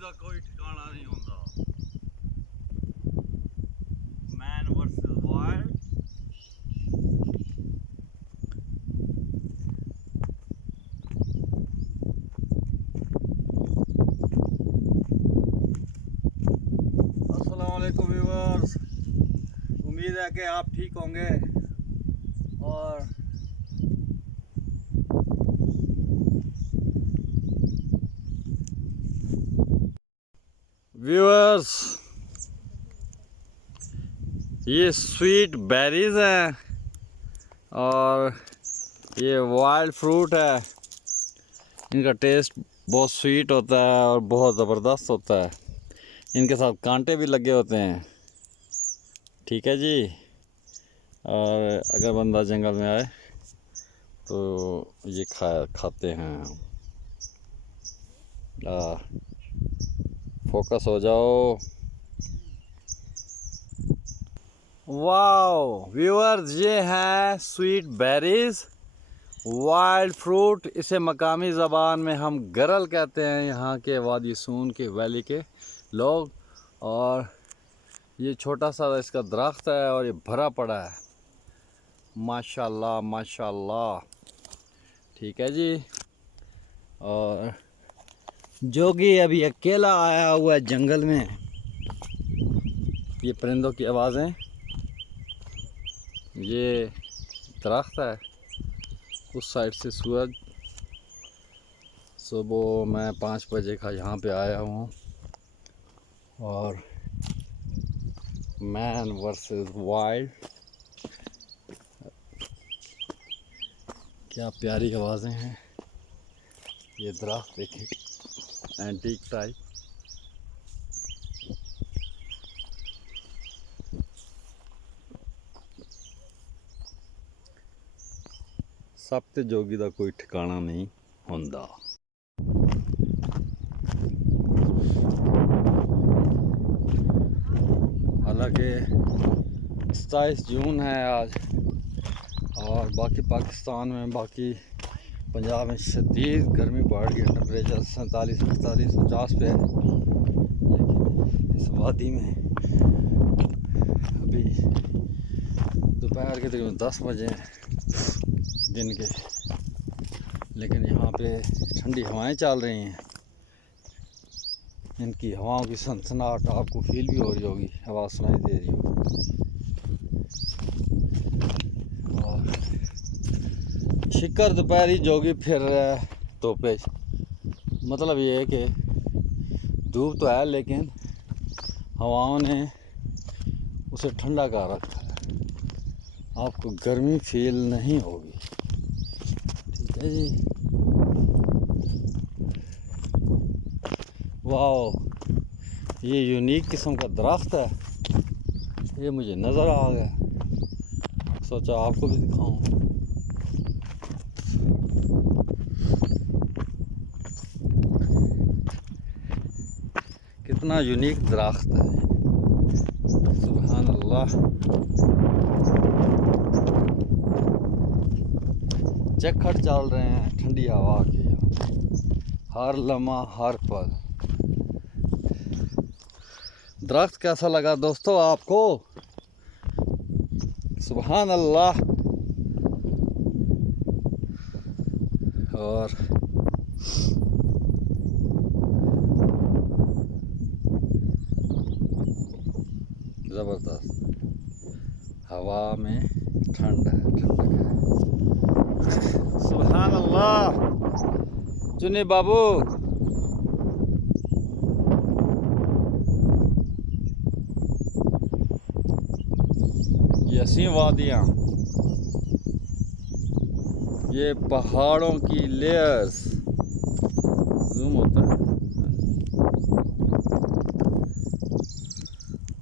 ਦਾ ਕੋਈ ਠਿਕਾਣਾ ਨਹੀਂ ਹੁੰਦਾ। Man versus wild। अस्सलाम वालेकुम व्यूअर्स, उम्मीद है कि आप ठीक होंगे। और व्यूअर्स, ये स्वीट बेरीज हैं और ये वाइल्ड फ्रूट है। इनका टेस्ट बहुत स्वीट होता है और बहुत ज़बरदस्त होता है। इनके साथ कांटे भी लगे होते हैं, ठीक है जी। और अगर बंदा जंगल में आए तो ये खाते हैं। फोकस हो जाओ। वाओ व्यूअर्स, ये है स्वीट बेरीज, वाइल्ड फ्रूट। इसे मकामी ज़बान में हम गरल कहते हैं, यहाँ के वादी सून के वैली के लोग। और ये छोटा सा इसका दरख्त है और ये भरा पड़ा है, माशाल्लाह माशाल्लाह, ठीक है जी। और जोगी अभी अकेला आया हुआ है जंगल में। ये परिंदों की आवाज़ें, ये दरख्त है, उस साइड से सूरज। सुबह मैं 5 बजे का यहाँ पे आया हूँ और मैन वर्सेस वाइल्ड, क्या प्यारी आवाज़ें हैं। ये दरख्त देखें, एंटीक टाइप। सब ते जोगी दा कोई ठिकाना नहीं होंदा। हालांकि 27 जून है आज, और बाकी पाकिस्तान में, बाकी पंजाब में शदीद गर्मी बढ़ गई। टेम्परेचर 47, 48, 50 पे है। लेकिन इस वादी में अभी दोपहर के तकरीबन 10 बजे हैं दिन के, लेकिन यहाँ पे ठंडी हवाएं चल रही हैं। इनकी हवाओं की सनसनाहट आपको फील भी हो रही होगी, आवाज़ सुनाई दे रही होगी। और शिकर दोपहरी जोगी फिर रहा है तोपे। मतलब ये है कि धूप तो है लेकिन हवाओं ने उसे ठंडा कर रखा है, आपको गर्मी फील नहीं होगी, ठीक है जी। वाओ, ये यूनिक किस्म का दरख्त है, ये मुझे नज़र आ गया, सोचा आपको भी दिखाऊं। कितना यूनिक दरख्त है, सुभान अल्लाह। चक्कर चल रहे हैं ठंडी हवा के, हर लम्हा हर पल। दरख्त कैसा लगा दोस्तों आपको? सुभान अल्लाह। और ज़बरदस्त हवा में ठंड है, ठंडक है। सुभान अल्लाह। चुनी बाबू, यसी वादियाँ, ये पहाड़ों की लेयर्स। जूम होता है।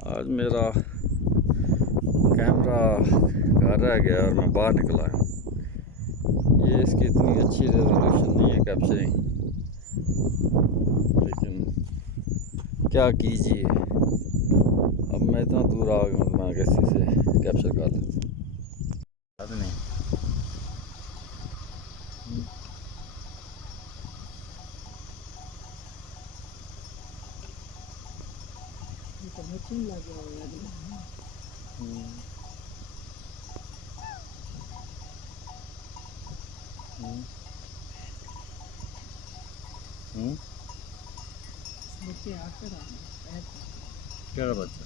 आज मेरा कैमरा घर रह गया और मैं बाहर निकला हूँ। ये इसकी इतनी अच्छी रेजोल्यूशन नहीं है कैप्चरिंग, लेकिन क्या कीजिए, अब मैं इतना दूर आ गया हूँ, मैं किसी से कैप्चर कर लेता हूँ। नहीं, हम्म, हम्म, हम्म। केड़ा बच्चा?